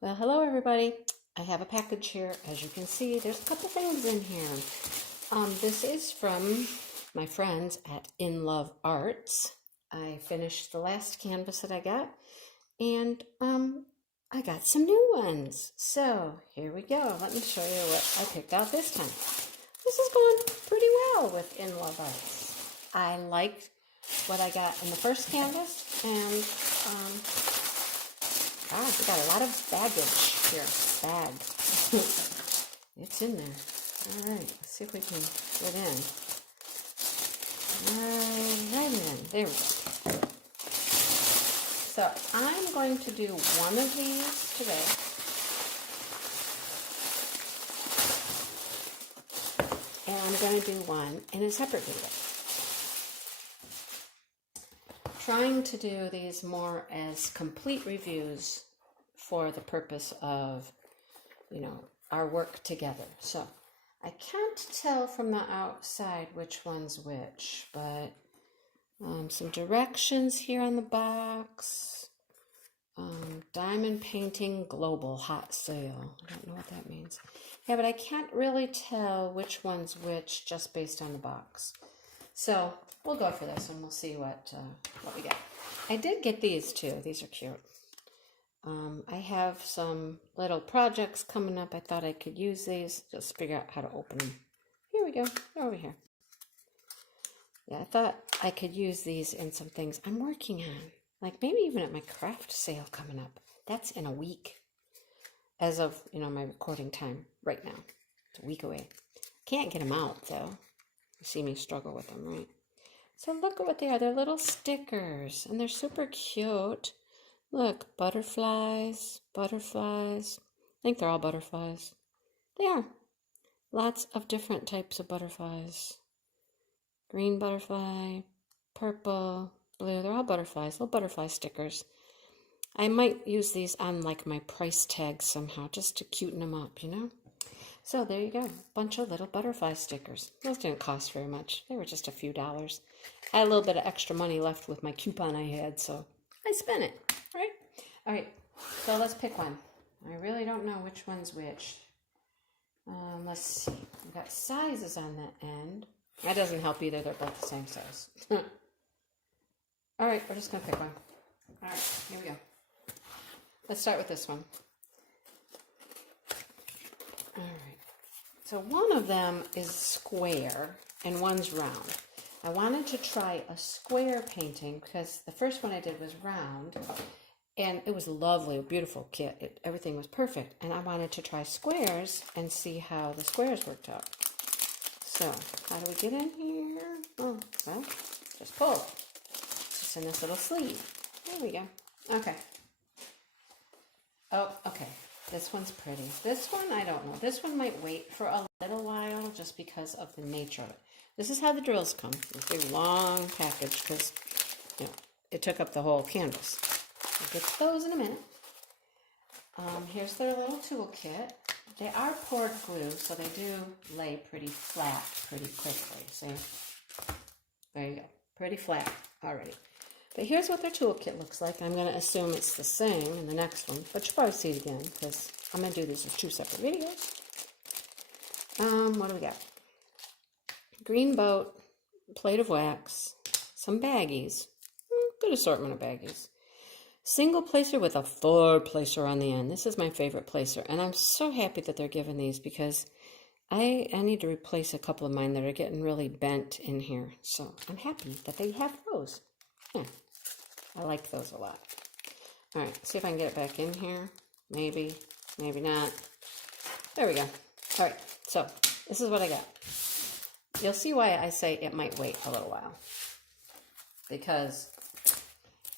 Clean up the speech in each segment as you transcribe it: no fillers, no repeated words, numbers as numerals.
Well, hello everybody. I have a package here. As you can see, there's a couple things in here. This is from my friends at Inlovearts. I finished the last canvas that I got, and I got some new ones. So here we go. Let me show you what I picked out this time. This is going pretty well with Inlovearts. I liked what I got in the first canvas, and we got a lot of baggage here. Bag. It's in there. All right, let's see if we can get in. Right in. There we go. So I'm going to do one of these today. And I'm going to do one in a separate video. Trying to do these more as complete reviews for the purpose of, our work together. So I can't tell from the outside which one's which, but some directions here on the box. Diamond Painting Global Hot Sale. I don't know what that means. Yeah, but I can't really tell which one's which just based on the box. So we'll go for this and we'll see what we get. I did get these too. These are cute. I have some little projects coming up. I thought I could use these. Just figure out how to open them. Here we go. They're over here. Yeah, I thought I could use these in some things I'm working on. Like maybe even at my craft sale coming up. That's in a week. As of, my recording time right now. It's a week away. Can't get them out though. You see me struggle with them, right? So look at what they are. They're little stickers, and they're super cute. Look, butterflies. I think they're all butterflies. They are. Lots of different types of butterflies. Green butterfly, purple, blue. They're all butterflies, little butterfly stickers. I might use these on like my price tags somehow, just to cuten them up, So there you go, bunch of little butterfly stickers. Those didn't cost very much. They were just a few dollars. I had a little bit of extra money left with my coupon I had, so I spent it, right? All right, so let's pick one. I really don't know which one's which. Let's see. We've got sizes on that end. That doesn't help either. They're both the same size. All right, we're just going to pick one. All right, here we go. Let's start with this one. All right. So one of them is square and one's round. I wanted to try a square painting because the first one I did was round, and it was lovely, a beautiful kit. Everything was perfect, and I wanted to try squares and see how the squares worked out. So how do we get in here? Oh, well, just pull it. It's in this little sleeve. There we go. Okay. Oh, okay. This one's pretty. This one, I don't know. This one might wait for a little while just because of the nature of it. This is how the drills come. This big long package because, it took up the whole canvas. We'll get to those in a minute. Here's their little toolkit. They are poured glue, so they do lay pretty flat pretty quickly. See? There you go. Pretty flat already. But here's what their toolkit looks like. I'm going to assume it's the same in the next one, but you'll probably see it again because I'm going to do these as two separate videos. What do we got? Green boat, plate of wax, some baggies, good assortment of baggies. Single placer with a 4-placer on the end. This is my favorite placer, and I'm so happy that they're giving these because I need to replace a couple of mine that are getting really bent in here. So I'm happy that they have those. Yeah, I like those a lot. All right, see if I can get it back in here. Maybe, maybe not. There we go. All right, so this is what I got. You'll see why I say it might wait a little while. Because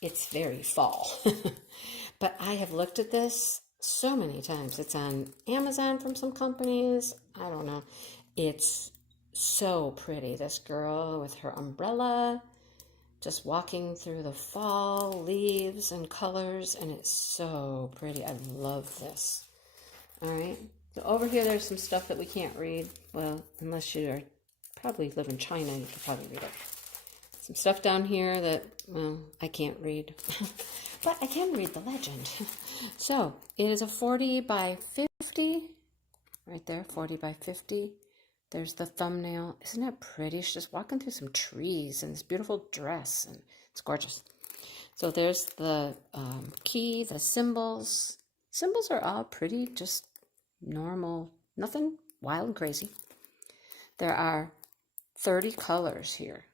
it's very fall. But I have looked at this so many times. It's on Amazon from some companies. I don't know. It's so pretty. This girl with her umbrella, just walking through the fall leaves and colors, and it's so pretty. I love this. All right. So over here, there's some stuff that we can't read. Well, unless you probably live in China, you could probably read it. Some stuff down here that, well, I can't read. but I can read the legend. So it is a 40 by 50, right there, 40 by 50. There's the thumbnail. Isn't that pretty? She's just walking through some trees in this beautiful dress, and it's gorgeous. So there's the key, the symbols. Symbols are all pretty, just normal, nothing wild and crazy. There are 30 colors here.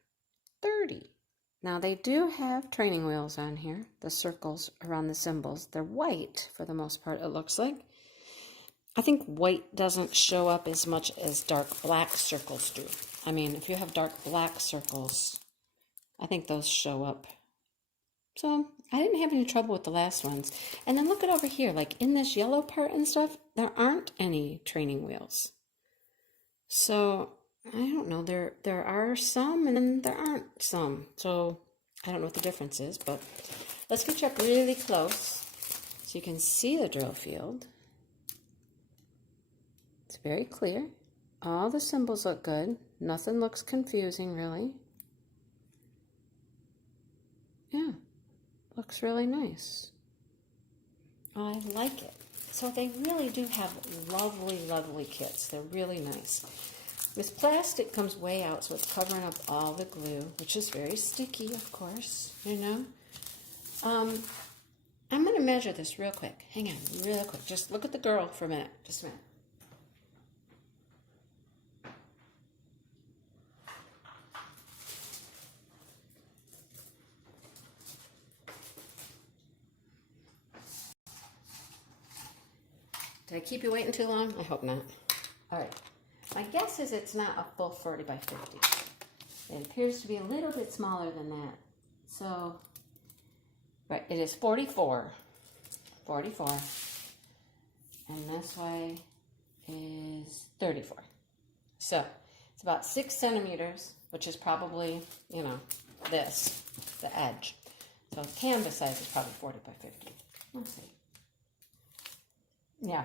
30. Now they do have training wheels on here, the circles around the symbols. They're white for the most part, it looks like. I think white doesn't show up as much as dark black circles do. I mean, if you have dark black circles, I think those show up. So I didn't have any trouble with the last ones. And then look at over here, like in this yellow part and stuff, there aren't any training wheels. So I don't know, there are some and then there aren't some. So I don't know what the difference is, but let's get you up really close so you can see the drill field. It's very clear. All the symbols look good. Nothing looks confusing, really. Yeah, looks really nice. I like it. So they really do have lovely, lovely kits. They're really nice. This plastic comes way out, so it's covering up all the glue, which is very sticky, of course, you know. I'm going to measure this real quick. Hang on, real quick. Just look at the girl for a minute. Just a minute. Did I keep you waiting too long? I hope not. All right. My guess is it's not a full 40 by 50. It appears to be a little bit smaller than that. So, right, it is 44. 44. And this way is 34. So, it's about 6 centimeters, which is probably, you know, this, the edge. So, canvas size is probably 40 by 50. Let's see. Yeah,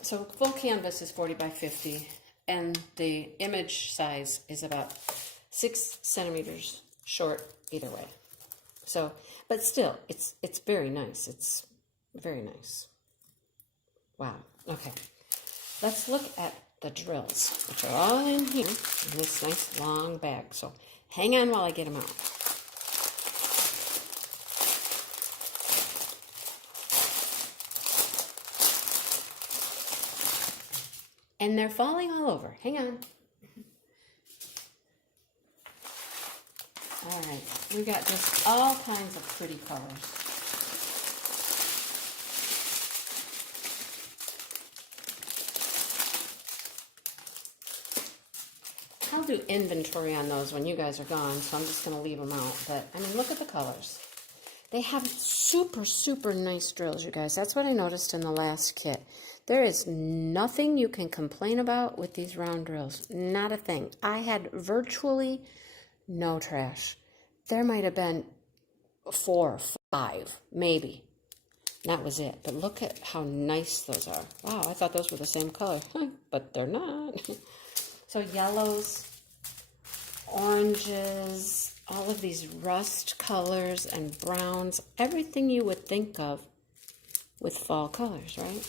so full canvas is 40 by 50. And the image size is about 6 centimeters short either way. So, but still, it's very nice. It's very nice. Wow. Okay. Let's look at the drills, which are all in here in this nice long bag. So hang on while I get them out. And they're falling all over. Hang on. All right. We got just all kinds of pretty colors. I'll do inventory on those when you guys are gone, so I'm just going to leave them out. But, I mean, look at the colors. They have super, super nice drills, you guys. That's what I noticed in the last kit. There is nothing you can complain about with these round drills. Not a thing. I had virtually no trash. There might have been 4 or 5, maybe. That was it. But look at how nice those are. Wow, I thought those were the same color. But they're not. So yellows, oranges, all of these rust colors and browns. Everything you would think of with fall colors, right?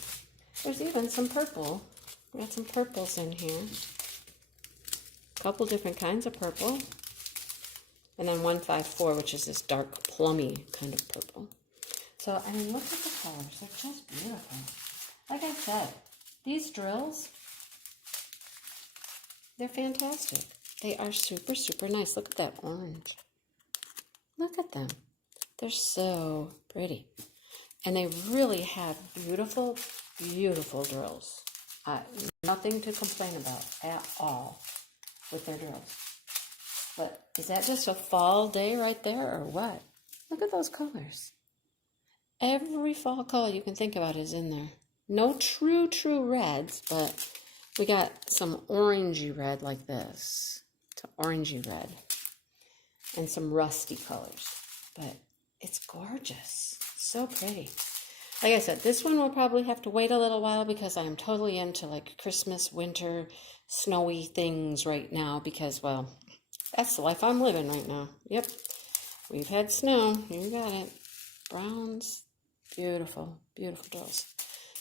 There's even some purple. We got some purples in here. A couple different kinds of purple. And then 154, which is this dark plummy kind of purple. So, I mean, look at the colors. They're just beautiful. Like I said, these drills, they're fantastic. They are super, super nice. Look at that orange. Look at them. They're so pretty. And they really have beautiful, beautiful drills. Nothing to complain about at all with their drills. But is that just a fall day right there or what? Look at those colors. Every fall color you can think about is in there. No true reds, but we got some orangey red like this. It's orangey red. And some rusty colors. But it's gorgeous. So pretty. Like I said, this one will probably have to wait a little while because I am totally into like Christmas, winter, snowy things right now because, well, that's the life I'm living right now. Yep. We've had snow. You got it. browns. Beautiful, beautiful drills.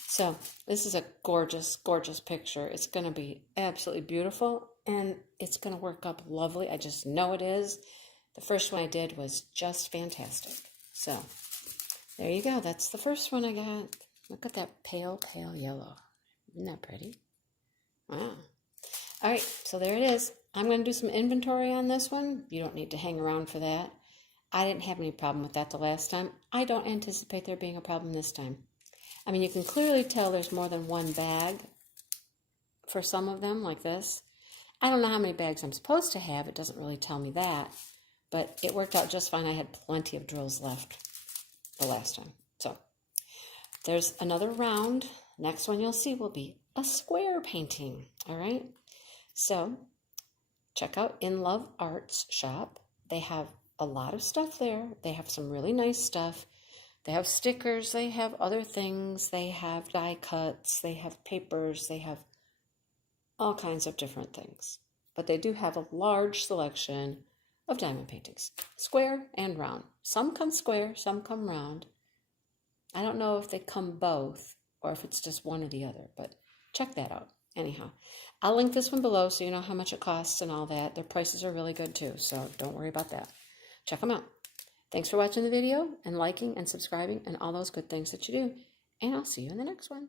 So this is a gorgeous, gorgeous picture. It's going to be absolutely beautiful, and it's going to work up lovely. I just know it is. The first one I did was just fantastic. So there you go. That's the first one I got. Look at that pale, pale yellow. Isn't that pretty? Wow. All right, so there it is. I'm going to do some inventory on this one. You don't need to hang around for that. I didn't have any problem with that the last time. I don't anticipate there being a problem this time. I mean, you can clearly tell there's more than one bag for some of them, like this. I don't know how many bags I'm supposed to have. It doesn't really tell me that. But it worked out just fine. I had plenty of drills left the last time. So there's another round. Next one you'll see will be a square painting. All right. So check out Inlovearts shop. They have a lot of stuff there. They have some really nice stuff. They have stickers. They have other things. They have die cuts. They have papers. They have all kinds of different things. But they do have a large selection of diamond paintings, square and round. Some come square, some come round. I don't know if they come both or if it's just one or the other, but check that out. Anyhow, I'll link this one below so you know how much it costs and all that. Their prices are really good too, so don't worry about that. Check them out. Thanks for watching the video and liking and subscribing and all those good things that you do. And I'll see you in the next one.